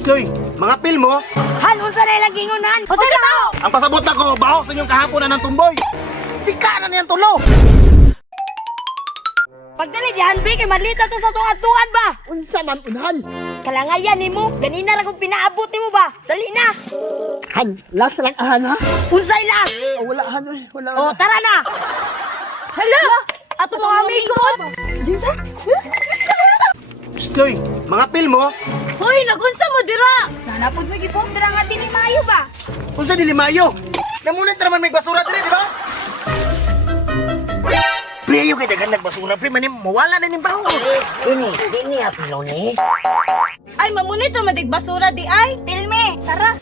Stoy, mga pilmo, Han, unsa na ilang gingon, Han? O sino ba? ang pasabot na ko, baho sa inyong kahapon na ng tumboy. Sika na niyang tulo. Pagdali di, Han, kay malita to sa tungan-tungan ba? Unsa man unhan? Kalangayan ni mo, ganina lang kung pinaabot ni mo ba? Dali na! Han, last lang ahan ha? Unsay lang! Oh, wala han, oy, wala. O, tara na! Hala! Ato mga amigo! Jinta? Stoy, mga pilmo, Hoy, nagunsa mo dira! Nanapod mo gipong dira nga dili maayo ba? kung sa dilimayo. Namunit na naman may basura dito, di ba? Pre, ayo kay dagan nagbasura, pre, manim, mawala na ning baho. Dini apilo ni. Ay, mamunit ra madig basura di ay. Pilme, tara.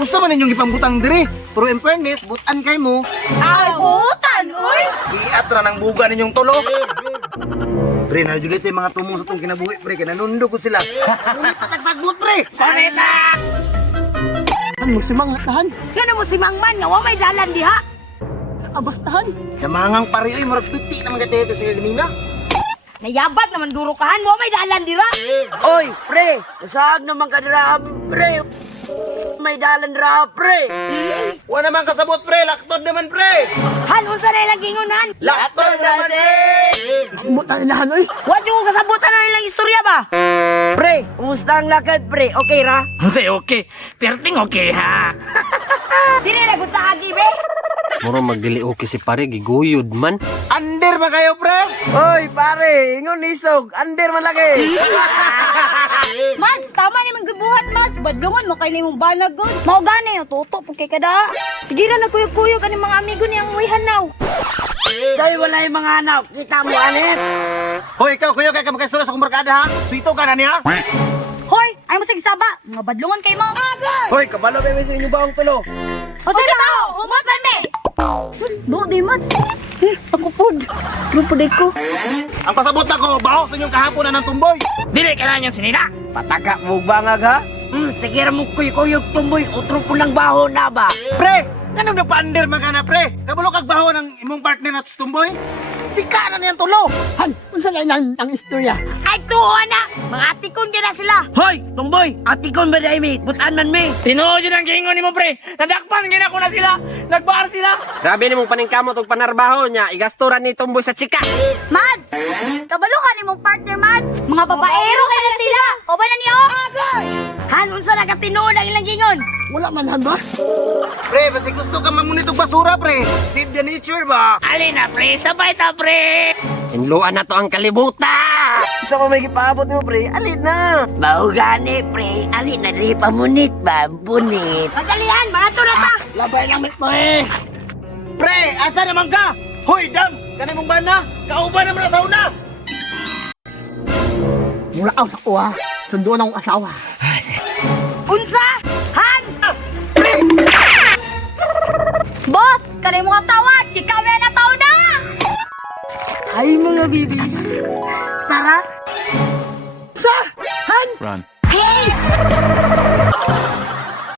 Kusa man ninyong ipambutang diri, pero in fairness, butan kay mo. Abutan, oy! Iatra ng buga ninyong tulo. Pre, najulit yung mga tumong sa itong kinabuhi, pre, kaya nanundo ko sila. Ngunit patagsagbot, pre! Sarita! Han, magsimang tahan. Kano mo si Mangman nga wa may dalan diha? Abastahan. Namangang pari, ay, marag piti naman gatete sa kanina. Nayabat naman duro kahan mo may dalan dira. Oy, pre! Saan naman ka dira, pre? May dalan dira, pre! Wa naman kasabot, pre, laktod naman, pre! Han, unsa na ilang gingon, Han? Laktod naman, pre! Buta nila han, oy. Wa yung kasabutan na ilang istorya ba? Pre, kumusta ang lakad, pre? Okay ra? Unsay okay? Perting okay ha. Dili na gunta agi be. Muro magdili okay si pare giguyod man. Under ba kayo, pre? Oy, pare! Ingon isog! Under man lagi! Mads, tama ni magbubuhat, Mads. Badlungon mo kay nimong banag gud. Mao gani yo tuto pug kay kada. Sige ra nagkuyog-kuyog ani mga amigo niyang way hanaw. Sa'yo wala yung mga anak. Kita mo, anet? Hoy, ikaw, kuyo, kay kamakasura sa kumbarkada, ha? Suito ka na niya? Hoy, ay mo sige saba. Mga badlungon kay mo. Hoy, kabalo ba sa inyo ba ang tulo? O sige ba? Umapan me. Bo di Mads. Ako pod. Grupo ko. Ang pasabot na ko, baho sa inyong kahapon na ng tumboy. Dili ka lang yung sinina. Pataka mo bangag, ha? Sige ra mo kuy-kuyog tumboy. Utro po ng baho na ba? Pre, ganun nagpa-under magana, pre. Kabalo kag baho ng imong partner at tumboy. Sika na niyang tulo. Han, unsa na ilang ang istorya? Ay tuwa na. Mga atikon gyud na sila. Hoy, tumboy! Atikon ba dahil, mate? Butaan man, me? Tinuod yun ang gingon ni mo pre. Nadakpan gina ko na sila. Nagbaar sila. Grabe ni mong paningkamot og panarbaho niya. Igasturan ni tumboy sa chika. Mads! Kabalo ka ni mong partner, Mads. Mga babaero kay na sila. O ba na niyo? Agay! Han, unsa na ka tinuod ang ilang gingon? Wala man han ba? Pre, basi gusto ka mamunit og basura, pre. Save the nature ba? Ali na pre, sabay ta pre. Inluan na to ang kalibutan. Sa pa may kipaabot mo, pre? Alin na! Maugani, pre. Alin na rin pamunit ba? Punit. Madalihan, mato na ta. Labay lang mit mo eh. Pre, asa naman ka? Hoy, dam, kanay mong bana. Kauban naman na sa una. Mula ako sa kuha. Sunduan akong asawa. Unsa? Han! Boss, kanay mong asawa, chika mo na sauna! Ay, mga bibis. Tara. Sa! Han! Run. Hey!